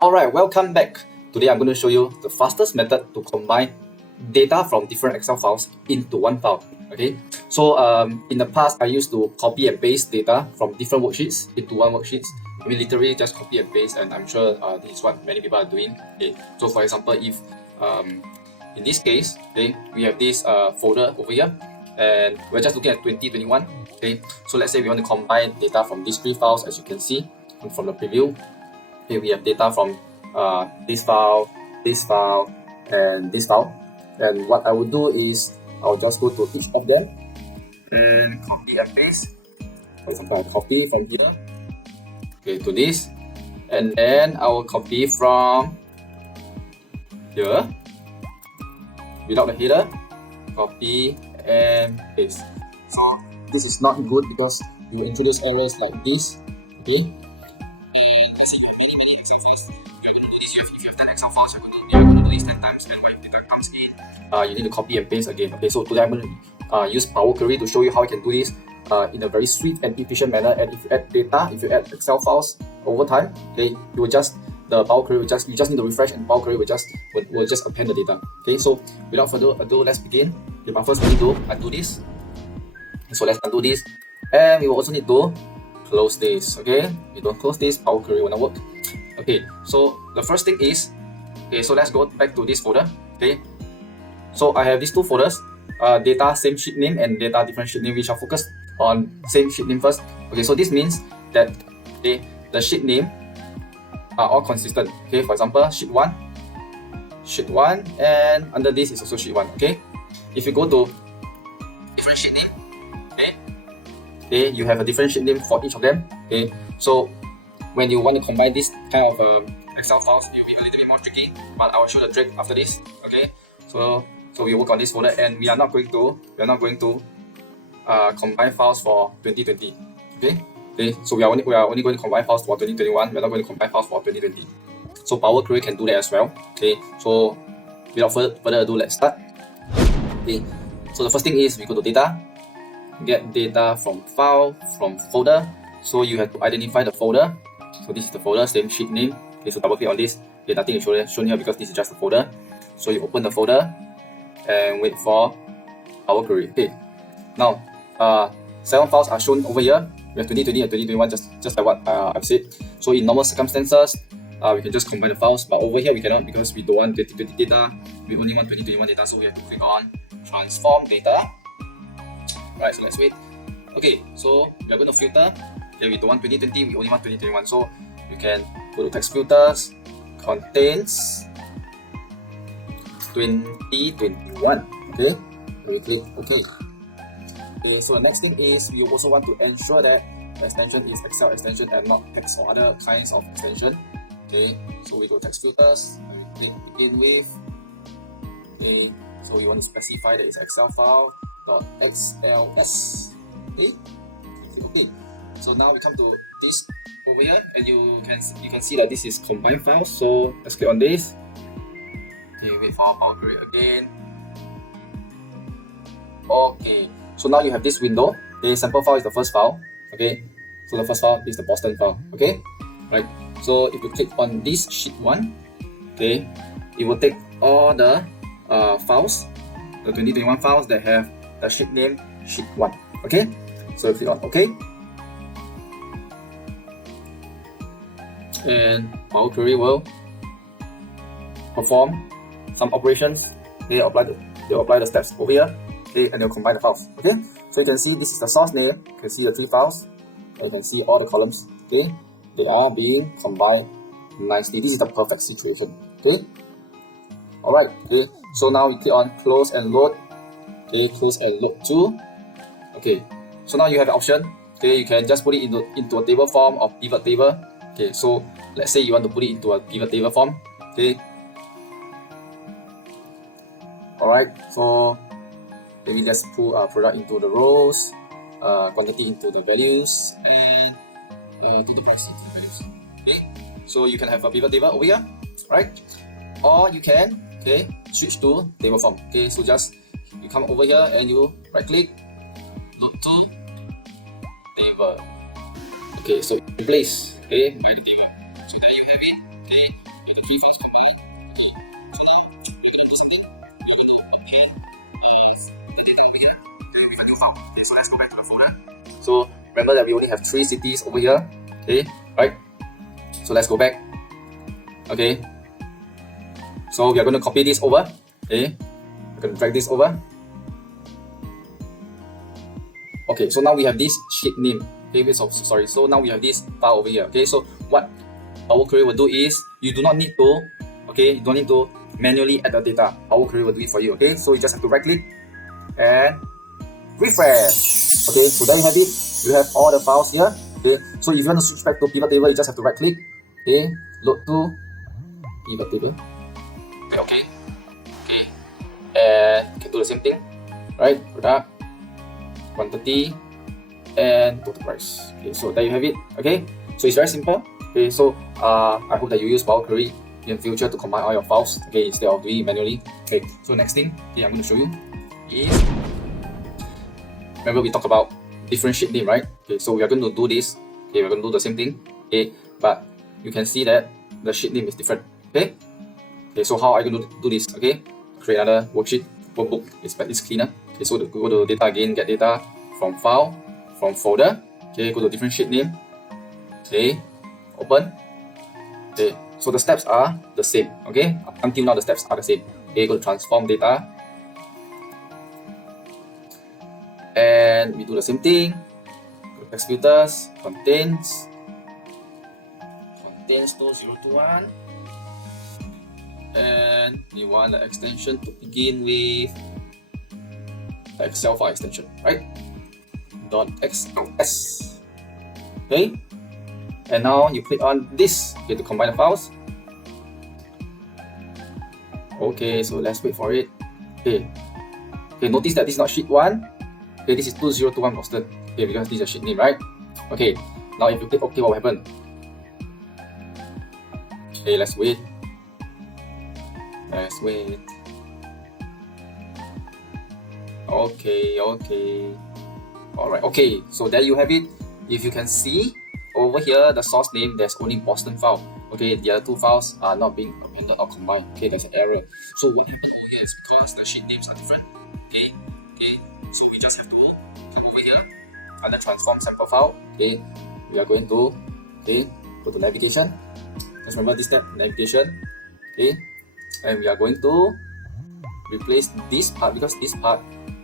Alright, welcome back. Today I'm going to show you the fastest method to combine data from different Excel files into one file. Okay, so in the past I used to copy and paste data from different worksheets into one worksheet. I mean literally just copy and paste, and I'm sure this is what many people are doing. Okay, so for example, if in this case, okay, we have this folder over here, and we're just looking at 2021. Okay, so let's say we want to combine data from these three files, as you can see from the preview. Okay, we have data from this file, and this file. And what I will do is I'll just go to each of them and copy and paste. For example, I copy from here, okay, to this, and then I will copy from here without the header, copy and paste. So this is not good because you introduce errors like this. Okay. And let's say you have many Excel files. You're going to do this. If you have 10 Excel files, you're going to do this 10 times. And when data comes in, you need to copy and paste again. Okay, so today I'm going to use Power Query to show you how you can do this in a very swift and efficient manner. And if you add data, if you add Excel files over time, okay, you will just the Power Query will just need to refresh, and Power Query will just append the data. Okay, so without further ado, let's begin. Okay, but first we need to undo this. So let's undo this, and we will also need to close this. Okay, we don't close this, Power Query will not work. Okay, so the first thing is, okay, so let's go back to this folder. Okay, so I have these two folders, data same sheet name and data different sheet name, which are focused on same sheet name first. Okay, so this means that the sheet name are all consistent. Okay, for example, sheet 1, and under this is also sheet 1. Okay, if you go to different sheet name, okay, you have a different sheet name for each of them. Okay, so when you want to combine this kind of Excel files, it will be a little bit more tricky, but I will show the trick after this. Okay, so we work on this folder, and we are not going to combine files for 2020. Okay, so we are only going to combine files for 2021. We're not going to combine files for 2020. So Power Query can do that as well. Okay, so without further ado, let's start. Okay, so the first thing is we go to data, get data from file, from folder. So you have to identify the folder. So this is the folder, same sheet name. Okay, so double click on this. Okay, nothing is shown here because this is just a folder. So you open the folder and wait for Power Query. Okay, now 7 files are shown over here. We have 2020 and 2021, just like what I've said. So in normal circumstances, we can just combine the files, but over here we cannot because we don't want 2020 data. We only want 2021 data, so we have to click on Transform Data. Right, so let's wait. Okay, so we are going to filter. Okay, we don't want 2020, we only want 2021. So you can go to Text Filters, Contains 2021. Okay, we click OK. Okay, so the next thing is we also want to ensure that the extension is Excel extension and not text or other kinds of extension. Okay, so we go to Text Filters and we click Begin With. Okay, so we want to specify that it's Excel file .xls. Okay, so now we come to this over here, and you can see that this is combined files. So let's click on this. Okay, wait for Power Query again. Okay, so now you have this window. Okay, sample file is the first file. Okay, so the first file is the Boston file. Okay, right. So if you click on this sheet 1, okay, it will take all the files, the 2021 files that have the sheet name sheet 1. Okay, so click on OK, and Power Query will perform some operations. They apply the steps over here. Okay, and they'll combine the files. Okay, so you can see this is the source name. You can see the 3 files, and you can see all the columns. Okay, they are being combined nicely. This is the perfect situation. Okay, alright. Okay, so now we click on Close and Load. Okay, Close and Load to. Okay, so now you have the option. Okay, you can just put it into a table form or pivot table. Okay, so let's say you want to put it into a pivot table form. Okay, alright. So maybe just pull product into the rows, quantity into the values, and do the price into the values. Okay, so you can have a pivot table over here, right? Or you can switch to table form. Okay, so just you come over here and you right click, load to table. Okay, so in place, okay, by the table. So there you have it. Okay, and the 3 files combined. Okay, so now we're going to do something. We're going to append the data over here with a new file. Okay, so let's go back to the folder. So remember that we only have 3 cities over here. Okay, right? So let's go back. Okay, so we are going to copy this over. Okay, we're going to drag this over. Okay, so now we have this sheet name. Okay, sorry. So now we have this file over here. Okay, so what Power Query will do is you do not need to, okay, you don't need to manually add the data. Power Query will do it for you. Okay, so you just have to right click and refresh. Okay, so there you have it. You have all the files here. Okay, so if you want to switch back to pivot table, you just have to right click. Okay, load to pivot table. Okay, and you can do the same thing, right? Product, quantity, and total price. Okay, so there you have it. Okay, so it's very simple. Okay, so I hope that you use Power Query in future to combine all your files. Okay, instead of doing it manually. Okay, so next thing, okay, I'm going to show you is, remember we talked about different sheet name, right? Okay, so we are going to do this. Okay, we're going to do the same thing. Okay, but you can see that the sheet name is different. Okay, okay, so how are you going to do this? Okay, create another worksheet, workbook. It's cleaner. Okay, so go to data again, get data from file, from folder. Okay, go to different sheet name. Okay, open. Okay, so the steps are the same. Okay, until now the steps are the same. Okay, go to transform data, and we do the same thing. Go to text filters, contains 2021, and we want the extension to begin with the Excel file extension, right? .xls. Okay, and now you click on this, okay, to combine the files. Okay, so let's wait for it. Okay, notice that this is not sheet 1. Okay, this is 2021 Boston. Okay, because this is a sheet name, right? Okay, now if you click OK, what will happen? Okay, let's wait. Okay. Alright, okay, so there you have it. If you can see over here, the source name, there's only Boston file. Okay, the other 2 files are not being appended or combined. Okay, there's an error. So what happened over here is because the sheet names are different. Okay, so we just have to come over here under transform sample file. Okay, we are going to go to navigation. Just remember this step, navigation. Okay, and we are going to replace this part because this part,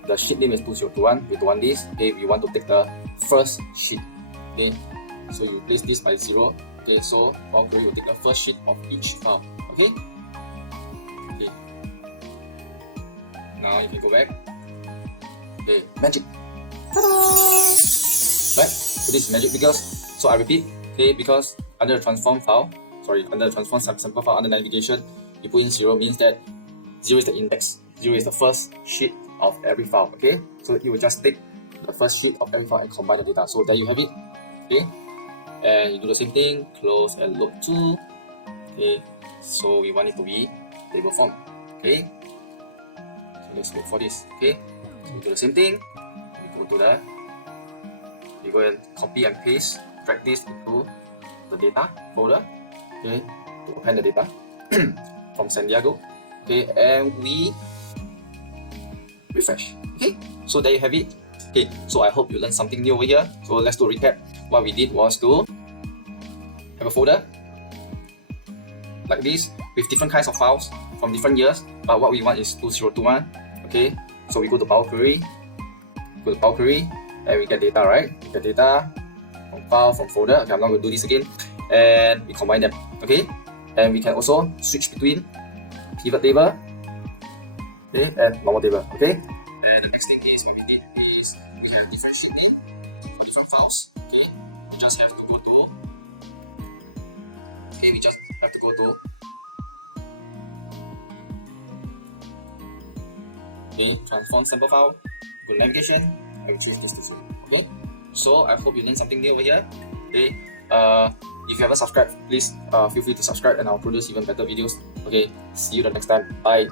the sheet name is 2021. We don't want this. Okay, we want to take the first sheet. Okay, so you replace this by 0. Okay, so Power Query will take the first sheet of each file. Okay. Now you can go back. Okay, magic. Right. So this is magic because, so I repeat. Okay, because under the transform file, under the transform sample file under navigation, you put in 0 means that 0 is the index. 0 is the first sheet of every file. Okay, so it will just take the first sheet of every file and combine the data. So there you have it. Okay, and you do the same thing, close and load to. Okay, so we want it to be table form. Okay, so let's look for this. Okay, so we do the same thing. We go and copy and paste, drag this into the data folder. Okay, to append the data from San Diego. Okay, and we refresh. Okay, so there you have it. Okay, so I hope you learned something new over here. So let's do a recap. What we did was to have a folder like this with different kinds of files from different years, but what we want is 2021. Okay, so we go to Power Query, and we get data, right? We get data from file, from folder. Okay, I'm not going to do this again, and we combine them. Okay, and we can also switch between pivot table, okay, and normal table. Okay, and the next thing is what we did is we have different sheet name for different files. Okay, we just have to go to transform sample file, go to navigation, and choose this to 0. Okay, so I hope you learned something new over here. Okay, if you haven't subscribed, please feel free to subscribe, and I'll produce even better videos. Okay, see you the next time. Bye.